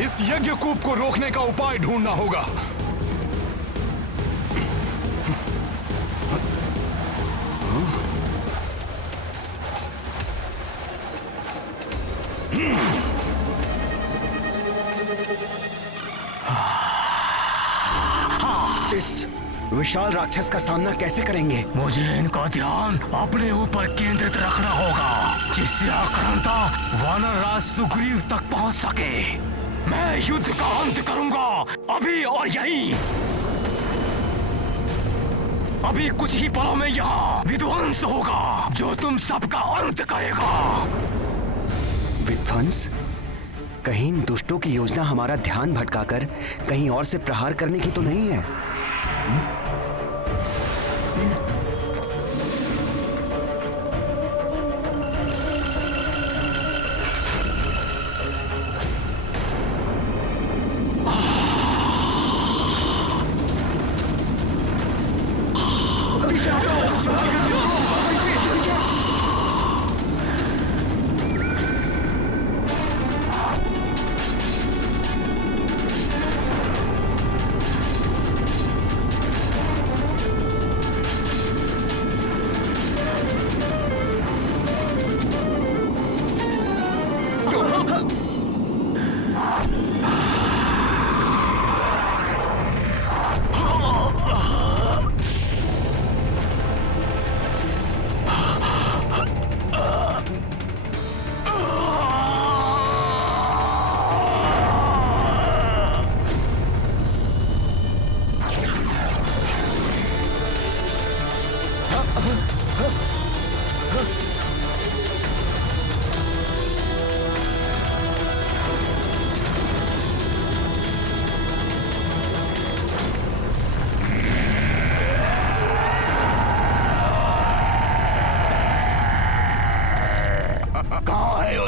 इस यज्ञकूप को रोकने का उपाय ढूंढना होगा। इस विशाल राक्षस का सामना कैसे करेंगे? मुझे इनका ध्यान अपने ऊपर केंद्रित रखना होगा, जिससे आक्रांता वानर राज सुग्रीव तक पहुंच सके। मैं युद्ध का अंत करूंगा, अभी और यहीं। अभी कुछ ही पलों में यहाँ विध्वंस होगा, जो तुम सबका अंत करेगा। विध्वंस? कहीं इन दुष्टों की योजना हमारा ध्यान भटकाकर कहीं और से प्रहार करने की तो नहीं है?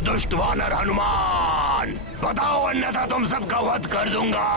दुष्ट वानर हनुमान, बताओ, अन्यथा तुम सबका वध कर दूंगा।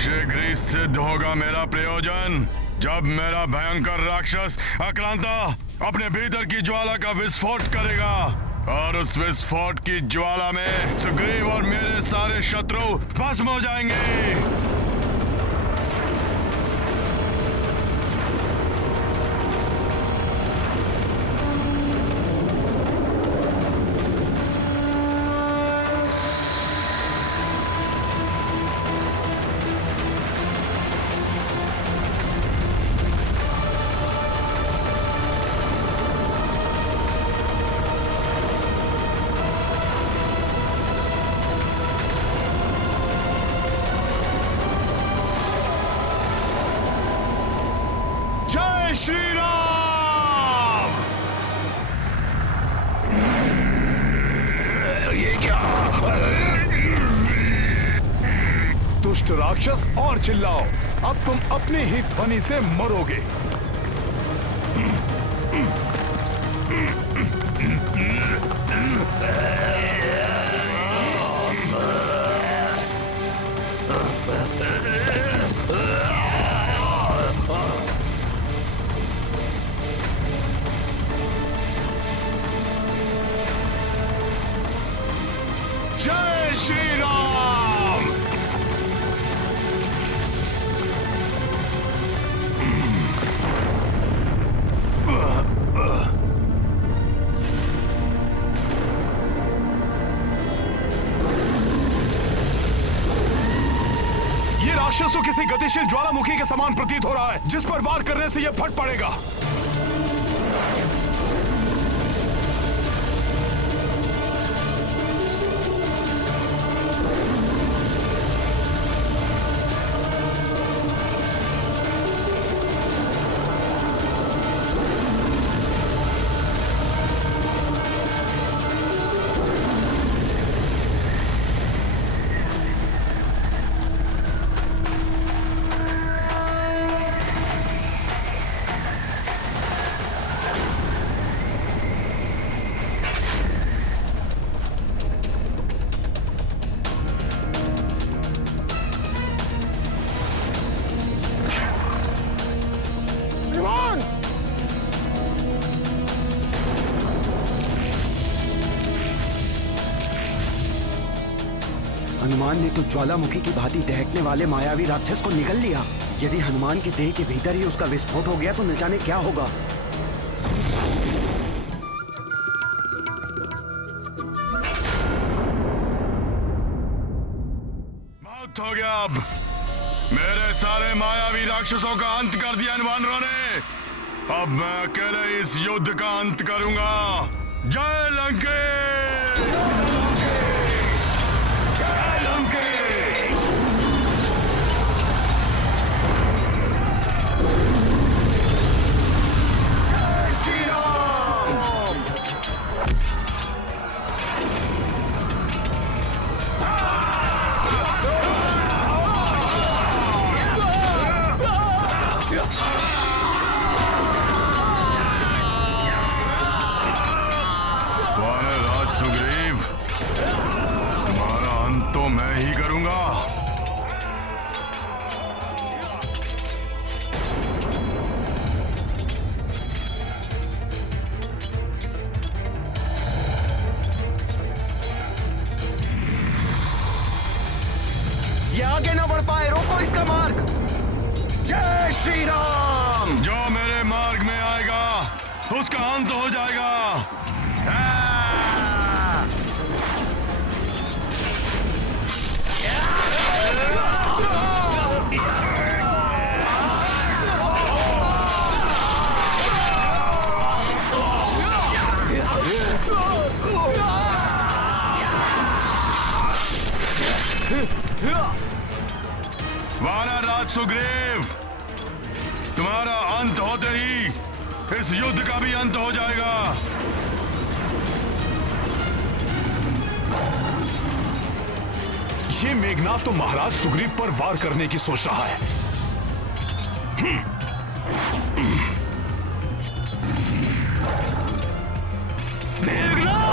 शीघ्र ही सिद्ध होगा मेरा प्रयोजन, जब मेरा भयंकर राक्षस आक्रांता अपने भीतर की ज्वाला का विस्फोट करेगा, और उस विस्फोट की ज्वाला में सुग्रीव और मेरे सारे शत्रु भस्म हो जाएंगे। श्री राम! ये क्या? दुष्ट राक्षस, और चिल्लाओ, अब तुम अपनी ही ध्वनि से मरोगे। जय श्री राम! ये राक्षस तो किसी गतिशील ज्वालामुखी के समान प्रतीत हो रहा है, जिस पर वार करने से यह फट पड़ेगा। हनुमान ने तो ज्वालामुखी की भांति दहकने वाले मायावी राक्षस को निगल लिया। यदि हनुमान के देह के भीतर ही उसका विस्फोट हो गया तो न जाने क्या होगा। बहुत हो गया। अब मेरे सारे मायावी राक्षसों का अंत कर दिया इन वानरों ने। अब मैं अकेले इस युद्ध का अंत करूंगा। जय लंकेश! जय लंकेश! जय श्री राम! वानरराज सुग्रीव, तुम्हारा अंत तो मैं ही करूंगा। ये आगे न बढ़ पाए, रोको इसका मार्ग। जय श्री राम! जो मेरे मार्ग में आएगा उसका अंत हो जाएगा। वानरराज सुग्रीव, तुम्हारा अंत होते ही इस युद्ध का भी अंत हो जाएगा। ये मेघनाद तो महाराज सुग्रीव पर वार करने की सोच रहा है। मेघनाद!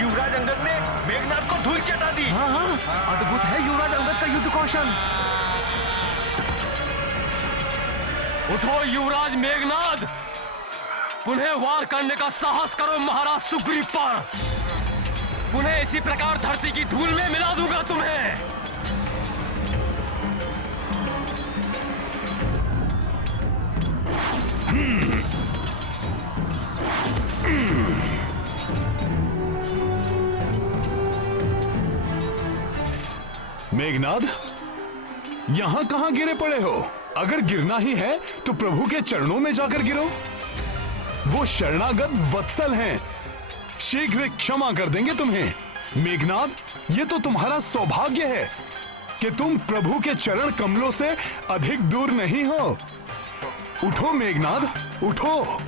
युवराज अंगद ने मेघनाद को धूल चटा दी। हाँ, अद्भुत है युवराज अंगद का युद्ध कौशल। उठो युवराज मेघनाद, पुनः वार करने का साहस करो महाराज सुग्रीव पर। पुनः इसी प्रकार धरती की धूल में मिला दूंगा तुम्हें। मेघनाद, यहां कहां गिरे पड़े हो? अगर गिरना ही है तो प्रभु के चरणों में जाकर गिरो। वो शरणागत वत्सल हैं, शीघ्र क्षमा कर देंगे तुम्हें। मेघनाद, ये तो तुम्हारा सौभाग्य है कि तुम प्रभु के चरण कमलों से अधिक दूर नहीं हो। उठो मेघनाद, उठो।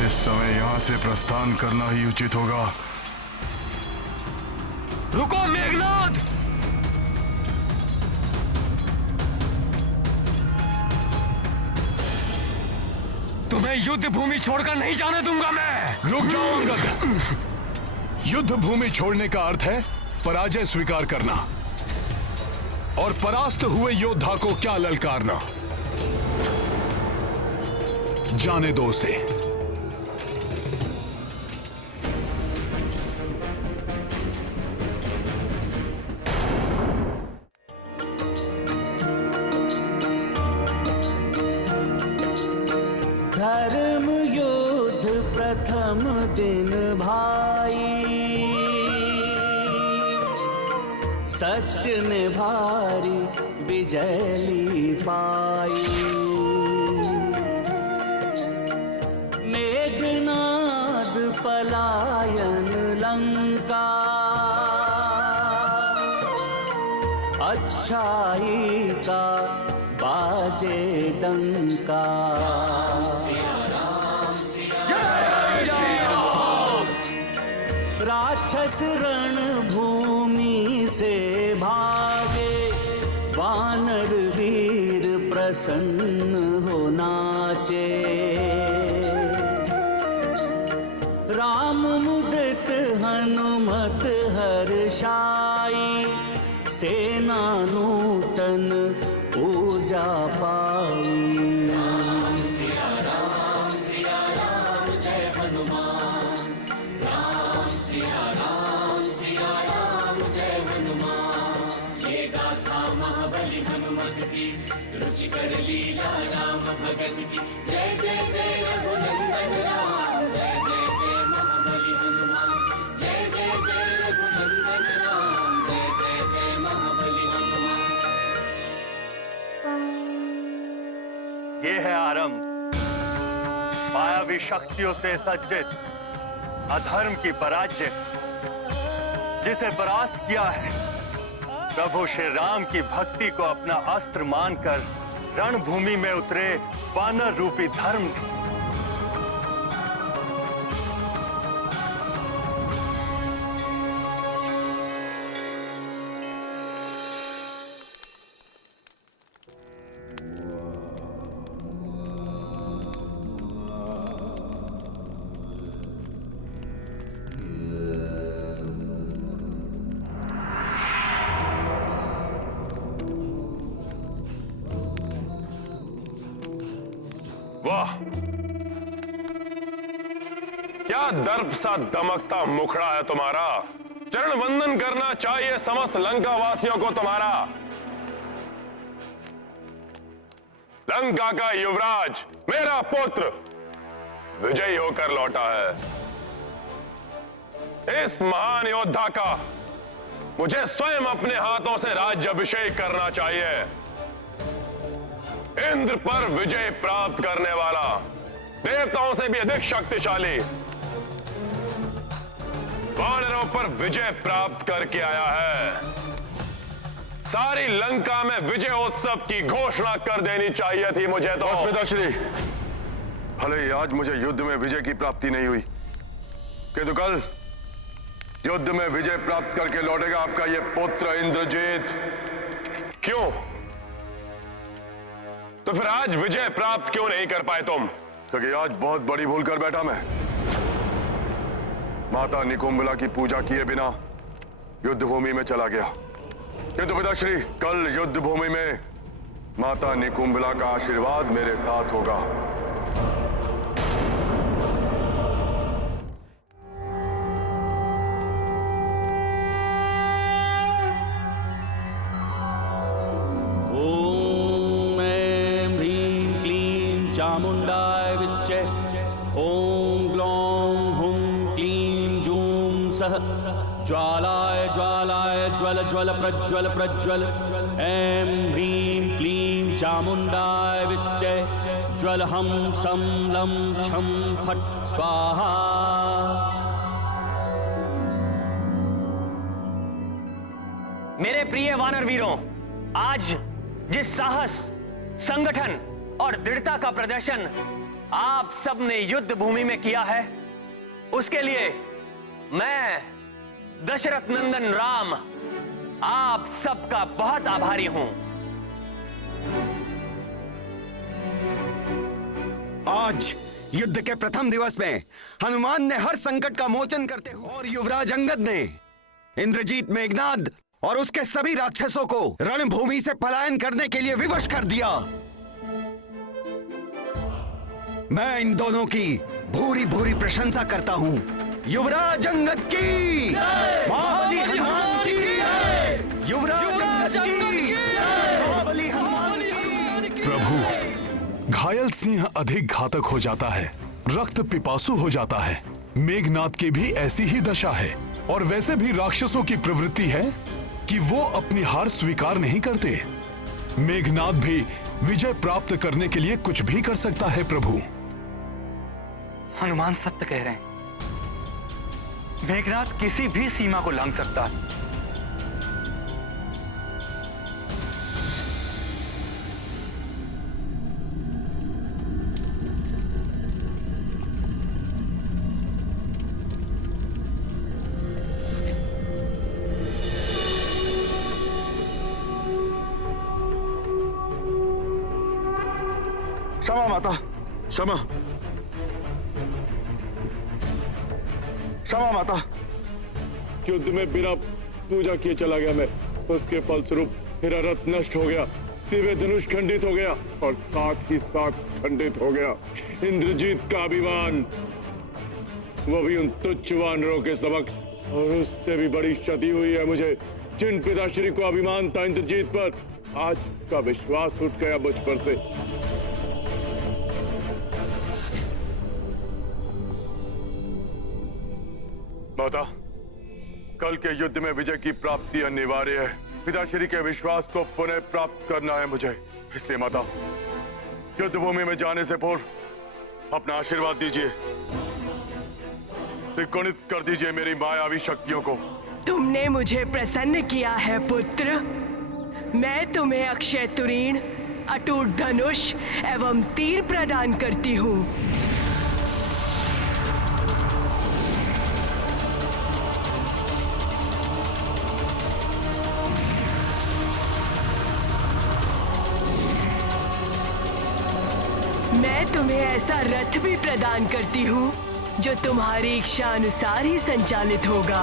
इस समय यहाँ से प्रस्थान करना ही उचित होगा। रुको मेघनाद! तुम्हें युद्ध भूमि छोड़कर नहीं जाने दूंगा मैं। रुक जाओ अंगद। युद्ध भूमि छोड़ने का अर्थ है पराजय स्वीकार करना और परास्त हुए योद्धा को क्या ललकारना। जाने दो उसे। धर्म युद्ध प्रथम दिन भाई, सत्य ने भारी विजय ली पाई। मेघनाद पलायन लंका, अच्छाई का बाजे डंका। राक्षस रण भूमि से भागे, वानर वीर प्रसन्न हो नाचे। राम मुदित हनुमत हर्षाई, सेना नूतन ऊर्जा पाई। ये है आरंभ मायावी शक्तियों से सज्जित अधर्म की पराजय। जिसे परास्त किया है प्रभु श्री राम की भक्ति को अपना अस्त्र मानकर रणभूमि में उतरे वानर रूपी धर्म ने। वाह, क्या दर्प सा दमकता मुखड़ा है तुम्हारा। चरण वंदन करना चाहिए समस्त लंका वासियों को तुम्हारा। लंका का युवराज मेरा पुत्र विजयी होकर लौटा है। इस महान योद्धा का मुझे स्वयं अपने हाथों से राज्याभिषेक करना चाहिए। इंद्र पर विजय प्राप्त करने वाला, देवताओं से भी अधिक शक्तिशाली, वानरों पर विजय प्राप्त करके आया है। सारी लंका में विजय उत्सव की घोषणा कर देनी चाहिए थी मुझे तो। पिताश्री, भले ही आज मुझे युद्ध में विजय की प्राप्ति नहीं हुई, किंतु कल युद्ध में विजय प्राप्त करके लौटेगा आपका यह पुत्र इंद्रजीत। क्यों? तो फिर आज विजय प्राप्त क्यों नहीं कर पाए तुम? क्योंकि आज बहुत बड़ी भूल कर बैठा मैं। माता निकुंभला की पूजा किए बिना युद्ध भूमि में चला गया, किंतु पिताश्री कल युद्ध भूमि में माता निकुंभला का आशीर्वाद मेरे साथ होगा। विच्चे ओम ग्लौं हुं क्लीं जूं सः ज्वालाय ज्वालाय ज्वल ज्वल प्रज्वल प्रज्वल ऐं ह्रीं क्लीं चामुण्डाय विच्चे ज्वल हम सं लं छं फट् स्वाहा। मेरे प्रिय वानर वीरों, आज जिस साहस, संगठन और दृढ़ता का प्रदर्शन आप सबने युद्ध भूमि में किया है, उसके लिए मैं दशरथ नंदन राम आप सबका बहुत आभारी हूं। आज युद्ध के प्रथम दिवस में हनुमान ने हर संकट का मोचन करते हुए और युवराज अंगद ने इंद्रजीत मेघनाद और उसके सभी राक्षसों को रणभूमि से पलायन करने के लिए विवश कर दिया। मैं इन दोनों की भूरी भूरी प्रशंसा करता हूं। युवराज अंगद की, महाबली हनुमान की, युवराज अंगद की, महाबली हनुमान की। प्रभु, घायल सिंह अधिक घातक हो जाता है, रक्त पिपासु हो जाता है। मेघनाद की भी ऐसी ही दशा है। और वैसे भी राक्षसों की प्रवृत्ति है कि वो अपनी हार स्वीकार नहीं करते। मेघनाद भी विजय प्राप्त करने के लिए कुछ भी कर सकता है। प्रभु, हनुमान सत्य कह रहे हैं। मेघनाद किसी भी सीमा को लांघ सकता है। क्षमा माता, क्षमा, क्षमा माता। युद्ध में बिना पूजा किए चला गया मैं। उसके फलस्वरूप मेरा रथ नष्ट हो गया, दिव्य धनुष खंडित हो गया और साथ ही साथ खंडित हो गया इंद्रजीत का अभिमान, वो भी उन तुच्छ वानरों के समक्ष। और उससे भी बड़ी क्षति हुई है मुझे। जिन पिताश्री को अभिमान था इंद्रजीत पर, आज का विश्वास उठ गया मुझ पर से। माता, कल के युद्ध में विजय की प्राप्ति अनिवार्य है। पिताश्री के विश्वास को पुनः प्राप्त करना है मुझे। इसलिए माता, युद्ध भूमि में जाने से पूर्व अपना आशीर्वाद दीजिए, त्रिकोणित कर दीजिए मेरी मायावी शक्तियों को। तुमने मुझे प्रसन्न किया है पुत्र। मैं तुम्हें अक्षय तुरीण, अटूट धनुष एवं तीर प्रदान करती हूँ। मैं तुम्हें ऐसा रथ भी प्रदान करती हूँ जो तुम्हारी इच्छा अनुसार ही संचालित होगा।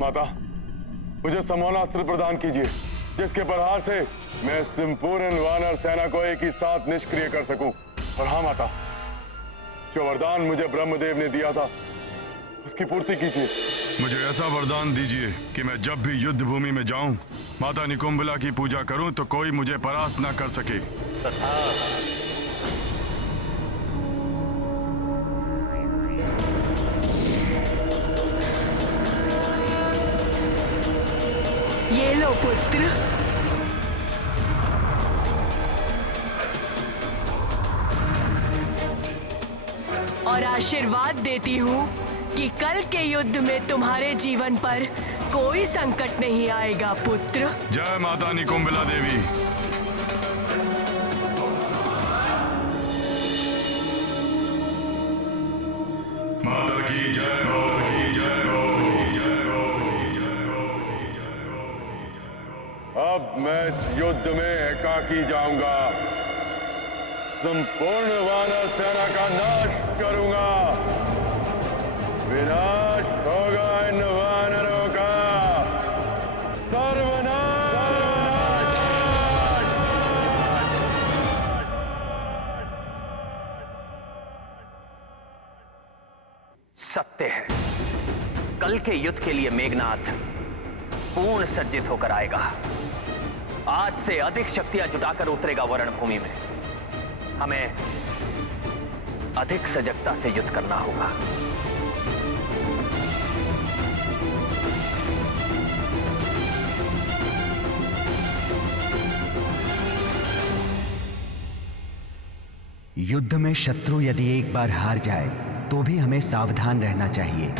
माता, मुझे समोनास्त्र प्रदान कीजिए, जिसके प्रहार से मैं संपूर्ण वानर सेना को एक ही साथ निष्क्रिय कर सकूं। और हाँ माता, जो वरदान मुझे ब्रह्मदेव ने दिया था, उसकी पूर्ति कीजिए। मुझे ऐसा वरदान दीजिए कि मैं जब भी युद्ध भूमि में जाऊं, माता निकुंभला की पूजा करूं तो कोई मुझे परास्त ना कर सके। ये लो पुत्र। और आशीर्वाद देती हूँ कि कल के युद्ध में तुम्हारे जीवन पर कोई संकट नहीं आएगा पुत्र। जय माता निकुंभला देवी। माता की जय हो, की जय हो, की जय हो, की जय हो, की जय हो। अब मैं इस युद्ध में एकाकी जाऊंगा, संपूर्ण वानर सेना का नाश करूंगा। विनाश होगा इन वानरों का, सर्वनाश। सत्य है, कल के युद्ध के लिए मेघनाथ पूर्ण सज्जित होकर आएगा। आज से अधिक शक्तियां जुटाकर उतरेगा वर्ण भूमि में। हमें अधिक सजगता से युद्ध करना होगा। युद्ध में शत्रु यदि एक बार हार जाए तो भी हमें सावधान रहना चाहिए।